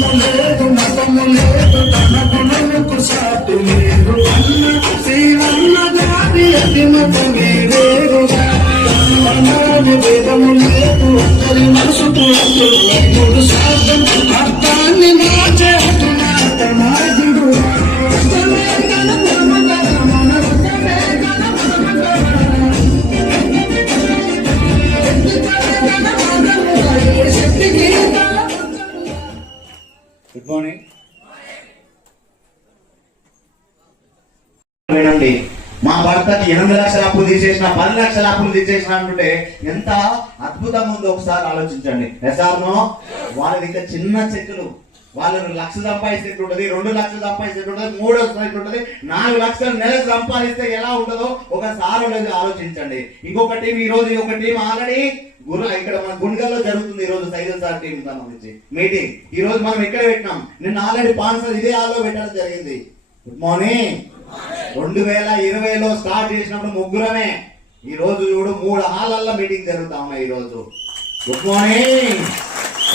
కులము లేదు మతము లేదు తన గుణముకు సాటు లేదు అన్న శ్రీరన్న జాతి అతిమతమే వేరుగా వేదము లేదు అందరి మనసుకు మూడు శాతం అర్థాన్ని మార్చేస్తున్నత నాయుడు గుడ్ మార్నింగ్. వినండి, మా భర్తకి 8 లక్షల అప్పులు తీసేసిన 10 లక్షల అప్పులు తీసేసిన అంటుంటే ఎంత అద్భుతం ఉందో ఒకసారి ఆలోచించండి. ఎసార్నో వాళ్ళది ఇంకా చిన్న చెక్కులు, వాళ్ళు 1 లక్ష సంపాదిస్తే ఉంటుంది, 2 లక్షలు సంపాదిస్తే ఉంటుంది, 3 లక్షలు ఉంటుంది, 4 లక్షలు నెలకు సంపాదిస్తే ఎలా ఉంటుందో ఒకసారి ఆలోచించండి. ఇంకొక టీం ఈ రోజు ఒక టీం ఆల్రెడీ ఇక్కడ మన గుండెల్లో జరుగుతుంది. ఈ రోజు సైకిల్ సార్ టీం సంబంధించి మీటింగ్ ఈ రోజు మనం ఎక్కడ పెట్టినాం, నిన్న ఆల్రెడీ 500 ఇదే హాల్లో పెట్టడం జరిగింది. Good morning. 2020లో స్టార్ట్ చేసినప్పుడు ముగ్గురమే, ఈ రోజు చూడు 3 హాలల్లో మీటింగ్ జరుగుతా ఉన్నాయి. ఈ రోజు గుడ్ మార్నింగ్.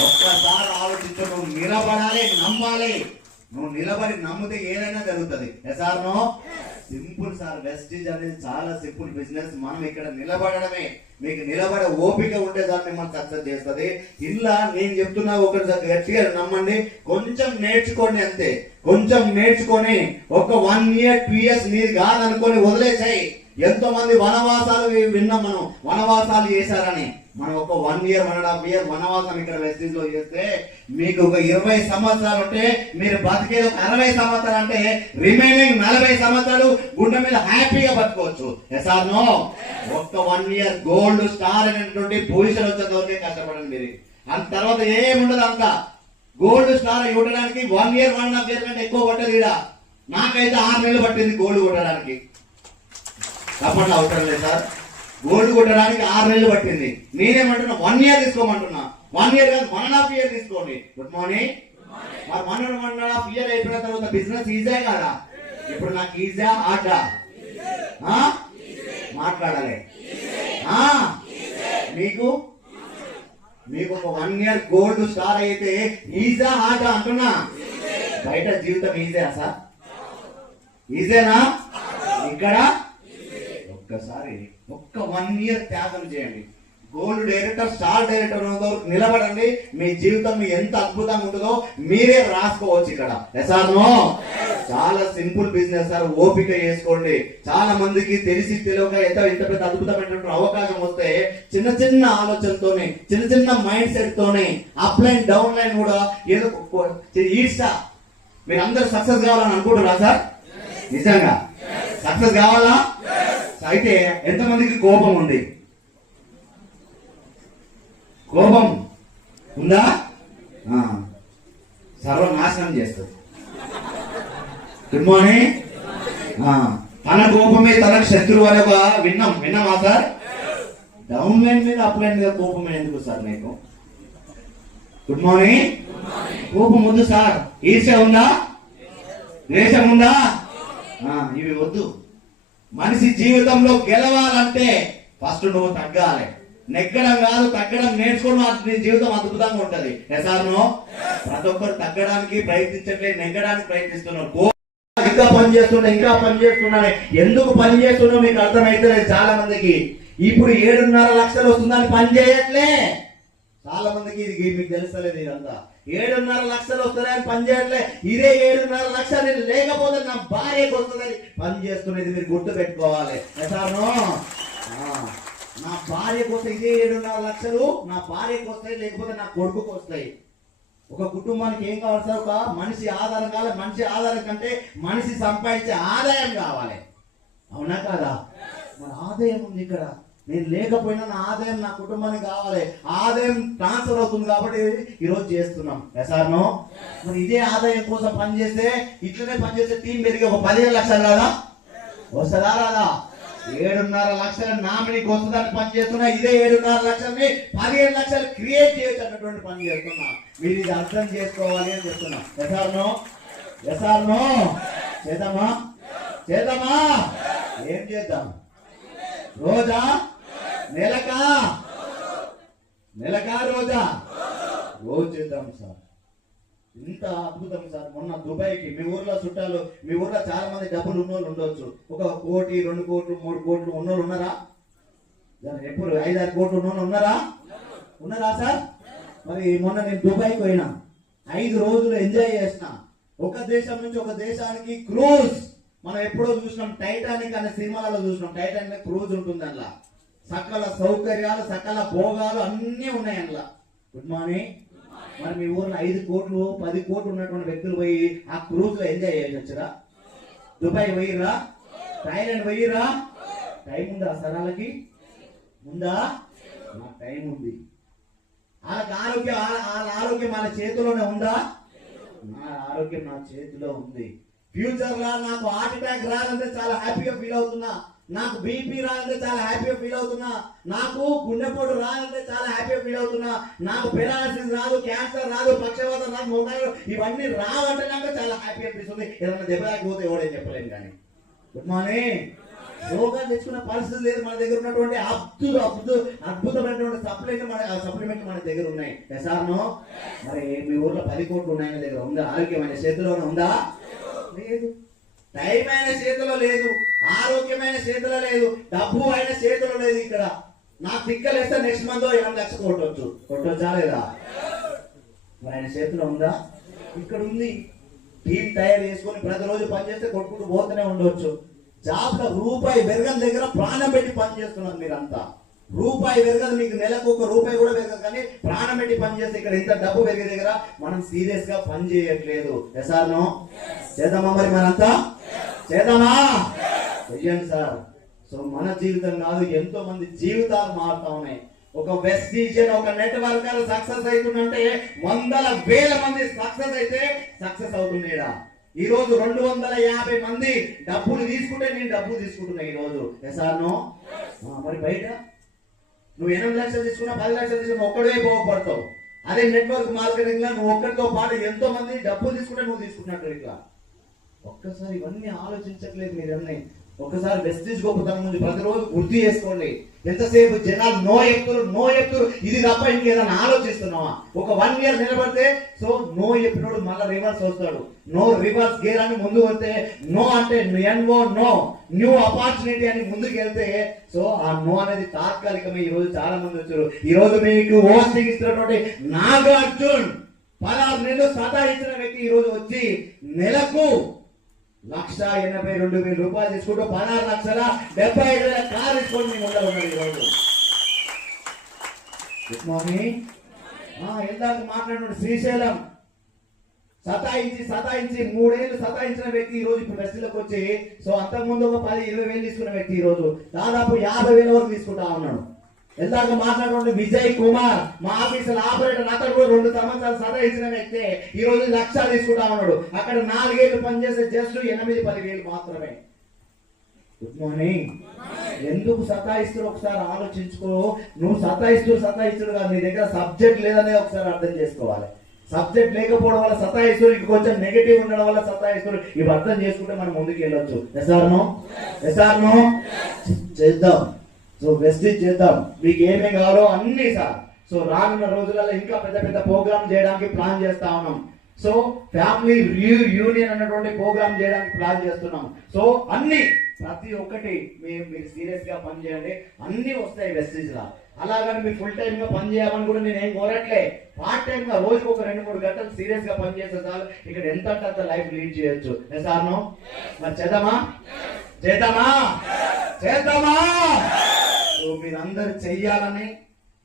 ఒక్కసారి ఆలోచించు, నువ్వు నిలబడాలి, నమ్మాలి. నువ్వు నిలబడి నమ్మితే ఏదైనా జరుగుతుంది. ఎసార్నో సింపుల్ సార్. వెస్టీజ్ అనేది చాలా సింపుల్ బిజినెస్. మనం ఇక్కడ నిలబడమే, మీకు నిలబడే ఓపిక ఉంటే దాన్ని మనం సక్సెస్ చేస్తుంది. ఇలా నేను చెప్తున్నా, ఒకటి గట్టిగా నమ్మండి, కొంచెం నేర్చుకోండి అంతే. కొంచెం నేర్చుకొని ఒక 1 year 2 years నీది కాదనుకొని వదిలేసాయి. ఎంతో మంది వనవాసాలు విన్నాం మనం, వనవాసాలు చేశారని. మనం ఒక 1 year 1.5 year వనవాసం ఇక్కడ వెస్టీజ్ లో చేస్తే మీకు ఒక 20 సంవత్సరాలు ఉంటే మీరు బతికేది ఒక 60 సంవత్సరాలు, అంటే రిమైనింగ్ 40 సంవత్సరాలు గుండె మీద హ్యాపీగా బతుకోవచ్చు. ఎసార్నో ఒక్క 1 year గోల్డ్ స్టార్ అనేటువంటి పొజిషన్ వచ్చేంతవరకే కష్టపడండి మీరు. అంత తర్వాత ఏముండదు. అంతా గోల్డ్ స్టార్ ఇవ్వడానికి 1 year 1.5 year కంటే ఎక్కువ పట్టదు. ఇడ నాకైతే 6 నెలలు పట్టింది గోల్డ్ కొట్టడానికి. తప్పకుండా అవసరం లేదు సార్, గోల్డ్ కొట్టడానికి 6 నెలలు పట్టింది. నేనేమంటున్నా 1 year తీసుకోమంటున్నా. 1 year కాదు 1.5 year తీసుకోండి. Good morning. మరి 1.5 year అయిపోయిన తర్వాత బిజినెస్ ఈజీ కాదా? ఇప్పుడు నాకు ఈజీ ఆటా మాట్లాడాలి. మీకు ఒక 1 year గోల్డ్ స్టార్ అయితే ఈజీ ఆటా అంటున్నా. బయట జీవితం ఈజీయా సార్? ఈజీనా? ఇక్కడ ఒక్కసారి ఒక్క 1 year త్యాగం చేయండి. గోల్డ్ డైరెక్టర్ స్టార్ డైరెక్టర్ నిలబడండి. మీ జీవితం ఎంత అద్భుతంగా ఉంటుందో మీరే రాసుకోవచ్చు ఇక్కడ. ఎసార్నో చాలా సింపుల్ బిజినెస్ సార్. ఓపిక చేసుకోండి. చాలా మందికి తెలిసి తెలియక ఇంత పెద్ద అద్భుతమైనటువంటి అవకాశం వస్తే చిన్న చిన్న ఆలోచనతోనే, చిన్న చిన్న మైండ్ సెట్ తోనే అప్ లైన్ డౌన్ లైన్ కూడా ఏదో ఈడ్స్తా. మీరు అందరు సక్సెస్ కావాలని అనుకుంటున్నారా సార్? నిజంగా సక్సెస్ కావాలా? అయితే ఎంతమందికి కోపం ఉంది? కోపం ఉందా? సర్వనాశనం చేస్తుంది. Good morning. తన కోపమే తనకు శత్రువు అనే ఒక విన్నామా సార్? డౌన్ లైన్ మీద అప్ లైన్ మీద కోపం ఎందుకు సార్ నీకు? Good morning. కోపం వద్దు సార్. ఈర్ష్య ఉందా? ద్వేషం ఉందా? ఇవి వద్దు. మనిషి జీవితంలో గెలవాలంటే ఫస్ట్ నువ్వు తగ్గాలి. నెగ్గడం కాదు, తగ్గడం నేర్చుకోవడం. నీ జీవితం అద్భుతంగా ఉంటది. ఎసార్నో ప్రతి ఒక్కరు తగ్గడానికి ప్రయత్నించట్లేదు, నెగ్గడానికి ప్రయత్నిస్తున్నారు. ఇంకా పని చేస్తున్నాను. ఎందుకు పని చేస్తున్నావు మీకు అర్థమైతే చాలా మందికి. ఇప్పుడు 7.5 లక్షలు వస్తుందని పని చేయట్లే. చాలా మందికి ఇది మీకు తెలుస్తలేదు. ఇదంతా 7.5 లక్షలు వస్తుందని పని చేయట్లే. ఇదే 7.5 లక్షలు లేకపోతే నా భార్యకు వస్తుందని పని చేస్తున్నది మీరు గుర్తు పెట్టుకోవాలి. ఎసార్నో నా భార్యకు వస్తే ఇదే 7.5 లక్షలు నా భార్యకు వస్తాయి, లేకపోతే నా కొడుకుకు వస్తాయి. ఒక కుటుంబానికి ఏం కావాలి సార్? ఒక మనిషి ఆధారం కావాలి. మనిషి ఆధారం కంటే మనిషి సంపాదించే ఆదాయం కావాలి. అవునా కాదా? మన ఆదాయం ఉంది ఇక్కడ. నేను లేకపోయినా నా ఆదాయం నా కుటుంబానికి కావాలి. ఆదాయం ట్రాన్స్ఫర్ అవుతుంది కాబట్టి ఈరోజు చేస్తున్నాం. ఎసార్నో మరి ఇదే ఆదాయం కోసం పనిచేస్తే, ఇట్లనే పనిచేస్తే టీం పెరిగి ఒక 15 లక్షలు రాదా? వస్తుందా రాదా? 7.5 లక్షల నామినీకి వస్తుందని పని చేస్తున్నా. ఇదే 7.5 లక్షల్ని 15 లక్షలు క్రియేట్ చేయొచ్చు అన్నటువంటి పని చేస్తున్నా. మీరు ఇది అర్థం చేసుకోవాలి అని చెప్తున్నా. ఎసార్నో చేద్దామా? ఏం చేద్దాం? రోజా? నెలకా రోజా? రోజు చేద్దాం సార్. ఇంత అద్భుతం సార్. మొన్న దుబాయ్కి మీ ఊర్లో చుట్టాలు, మీ ఊర్లో చాలా మంది డబ్బులు ఉన్నోళ్ళు ఉండొచ్చు. 1 కోటి 2 కోట్లు 3 కోట్లు ఉన్నోళ్ళు ఉన్నారా? ఎప్పుడు 5-6 కోట్లు ఉన్నోళ్ళు ఉన్నారా సార్? మరి మొన్న నేను దుబాయ్కి పోయినా, 5 రోజులు ఎంజాయ్ చేసిన. ఒక దేశం నుంచి ఒక దేశానికి క్రూజ్. మనం ఎప్పుడో చూసినాం, టైటానిక్ అనే సినిమాలలో చూసినాం. టైటానిక్ క్రూజ్ ఉంటుంది అందులో, సకల సౌకర్యాలు సకల భోగాలు అన్నీ ఉన్నాయి అందులో. Good morning. మరి మీ ఊర్లో 5 కోట్లు 10 కోట్లు ఉన్నటువంటి వ్యక్తులు పోయి ఆ క్రూజ్ లో ఎంజాయ్ చేయొచ్చురా? దుబాయ్ పోయిర్రా? థాయిలాండ్ పోయిర్రా? టైం ఉందా సార్ వాళ్ళకి? ఉందా? నాకు టైం ఉంది. వాళ్ళ ఆరోగ్యం మన చేతిలోనే ఉందా? నా ఆరోగ్యం నా చేతిలో ఉంది. ఫ్యూచర్ లా నాకు హార్ట్ అటాక్ రాదంటే చాలా హ్యాపీగా ఫీల్ అవుతున్నా. నాకు బీపీ రాదంటే చాలా హ్యాపీగా ఫీల్ అవుతున్నా. నాకు గుండెపోటు రాదంటే చాలా హ్యాపీగా ఫీల్ అవుతున్నా. నాకు పెరాలసిస్ రాదు, క్యాన్సర్ రాదు, పక్షవాతం రాదు, మొబైల్ ఇవన్నీ రావంటే నాకు చాలా హ్యాపీ అనిపిస్తుంది. ఏదైనా దెబ్బలాకపోతే ఎవడేం చెప్పలేను. కానీ గుడ్ మార్నింగ్. రోగాలు తెచ్చుకున్న పరిస్థితి లేదు. మన దగ్గర ఉన్నటువంటి అద్భుతమైనటువంటి సప్లిమెంట్ మన దగ్గర ఉన్నాయి. ఎసార్నో? మరి మీ ఊర్లో 10 కోట్లు ఉన్నాయని దగ్గర ఉందా? ఆరోగ్యమైన చేతిలోనే ఉందా? లేదు. టైం అయిన చేతిలో లేదు, ఆరోగ్యమైన చేతిలో లేదు, డబ్బు అయిన చేతిలో లేదు. ఇక్కడ నాకు తిక్కలేస్తే నెక్స్ట్ మంత్ 8 లక్షలు కొట్టొచ్చా లేదా? మరి ఆయన చేతిలో ఉందా? ఇక్కడ ఉంది. టీం తయారు చేసుకొని ప్రతిరోజు పనిచేస్తే కొట్టుకుంటూ పోతూనే ఉండొచ్చు. జాబ్ లో రూపాయి పెరగని దగ్గర ప్రాణం పెట్టి పని చేస్తున్నారు మీరంతా. రూపాయి పెరగదు, మీకు నెలకు 1 రూపాయి కూడా పెరగదు, కానీ ప్రాణం పెట్టి పని చేస్తే ఇక్కడ ఇంత డబ్బు పెరిగే దగ్గర మనం సీరియస్ గా పని చేయట్లేదు. ఎసార్నో? చేద్దామా? మరి మనంతా చేద్దామా? చెయ్యండి సార్. సో మన జీవితం కాదు, ఎంతో మంది జీవితాలు మారుతా ఉన్నాయి. ఒక వెస్టిజియన్, ఒక నెట్వర్క్ సక్సెస్ అవుతుందంటే 100,000 మంది సక్సెస్ అయితే సక్సెస్ అవుతున్నాడా? ఈ రోజు 250 మంది డబ్బులు తీసుకుంటే నేను డబ్బులు తీసుకుంటున్నా ఈ రోజు. ఎసార్నో? మరి బయట నువ్వు 8 లక్షలు తీసుకున్నా, 10 లక్షలు తీసుకున్నా, ఒక్కడే బాగుపడతావు. అదే నెట్వర్క్ మార్కెటింగ్ లో నువ్వు ఒక్కరితో పాటు ఎంతో మంది డబ్బులు తీసుకుంటే నువ్వు తీసుకున్నట్టు. ఇట్లా ఒక్కసారి ఇవన్నీ ఆలోచించట్లేదు మీరన్నీ. ఒక్కసారి వెస్టిజ్ గొప్పతనం ముందు ప్రతిరోజు గుర్తు చేసుకోండి. ఎంతసేపు జనాలు నో చెప్తురు, ఇది తప్ప ఇంకేదైనా ఆలోచిస్తున్నావా? ఒక 1 ఇయర్ నిలబడితే సో నో చెప్పినోడు మళ్ళీ రివర్స్ వస్తాడు. నో రివర్స్ గేర్ అని ముందు వస్తే, నో అంటే ఎన్ఓ నో, న్యూ ఆపర్చునిటీ అని ముందుకు వెళ్తే, సో ఆ నో అనేది తాత్కాలికమే. ఈ రోజు చాలా మంది వచ్చారు. ఈ రోజు మీకు హోస్టింగ్ ఇస్తున్నటువంటి నాగార్జున్ 16 నెలలు సతాయించిన వ్యక్తి ఈ రోజు వచ్చి నెలకు 1,82,000 రూపాయలు తీసుకుంటూ 16,75,000 కారు తీసుకొని మీ ముందర ఉన్నాడు ఈ రోజు. Good morning. ఇందాక మాట్లాడిన శ్రీశైలం సతాయించి 3 ఏళ్ళు సతాయించిన వ్యక్తి ఈ రోజు ఇప్పుడు వెస్టిలోకి వచ్చి, సో అంతకుముందు ఒక 10-20 తీసుకున్న వ్యక్తి ఈ రోజు దాదాపు 50,000 వరకు తీసుకుంటా ఉన్నాడు. ఇందాక మాట్లాడుకుంటే విజయ్ కుమార్ మా ఆఫీసులో ఆపరేటర్, అతను కూడా 2 సంవత్సరాలు సతాయించిన వ్యక్తి ఈ రోజు 1,00,000 తీసుకుంటా ఉన్నాడు. అక్కడ 4 ఏళ్ళు పనిచేసే జస్ట్ 8-10 మాత్రమే. Good morning. ఎందుకు సతాయిస్తున్నారు ఒకసారి ఆలోచించుకో. నువ్వు సతాయిస్తుడు కాదు, నీ దగ్గర సబ్జెక్ట్ లేదనే ఒకసారి అర్థం చేసుకోవాలి. సబ్జెక్ట్ లేకపోవడం వల్ల సతాయిస్తుడు, ఇంక కొంచెం నెగటివ్ ఉండడం వల్ల సతాయిస్తుడు. ఇవి అర్థం చేసుకుంటే మనం ముందుకు వెళ్ళొచ్చు. ఎసార్నో? చేద్దాం. సో వెస్టిజ్ చేద్దాం. మీకు ఏమేమి కావాలో అన్ని సార్. సో రానున్న రోజులలో ఇంకా పెద్ద ప్రోగ్రామ్ చేయడానికి ప్లాన్ చేస్తా ఉన్నాం. సో ఫ్యామిలీ యూనియన్ అన్నటువంటి ప్రోగ్రామ్ చేయడానికి ప్లాన్ చేస్తున్నాం. సో అన్ని ప్రతి ఒక్కటి మీరు సీరియస్ గా పని చేయండి, అన్ని వస్తాయి వెస్టిజ్ లా. అలాగని మీరు ఫుల్ టైమ్ గా పని చేయాలని కూడా నేను ఏం కోరట్లే. పార్ట్ టైమ్ గా రోజుకు ఒక 2-3 గంటలు సీరియస్ గా పని చేస్తే చాలు, ఇక్కడ ఎంత లైఫ్ లీడ్ చేయొచ్చు. ఎసార్నో? మరి చేద్దామా? మీరందరూ చెయ్యాలని,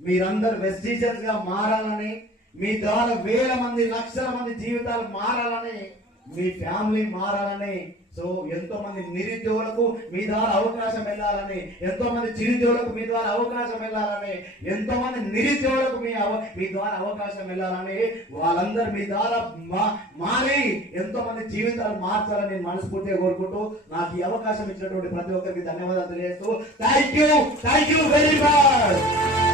మీరందరూ వెస్టిజియన్స్ గా మారాలని, మీ ద్వారా 1,000 మంది 1,00,000 మంది జీవితాలు మారాలని, మీ ఫ్యామిలీ మారాలని, సో ఎంతో మంది నిరుద్యోగులకు మీ ద్వారా అవకాశం వెళ్ళాలని, ఎంతో మంది చిరుద్యోగులకు మీ ద్వారా అవకాశం వెళ్ళాలని, ఎంతో మంది నిరుద్యోగులకు మీ ద్వారా అవకాశం వెళ్ళాలని, వాళ్ళందరూ మీ ద్వారా మారి ఎంతో మంది జీవితాలు మార్చాలని మనస్ఫూర్తిగా కోరుకుంటూ నాకు ఈ అవకాశం ఇచ్చినటువంటి ప్రతి ఒక్కరికి ధన్యవాదాలు తెలియజేస్తూ థ్యాంక్ యూ వెరీ మచ్.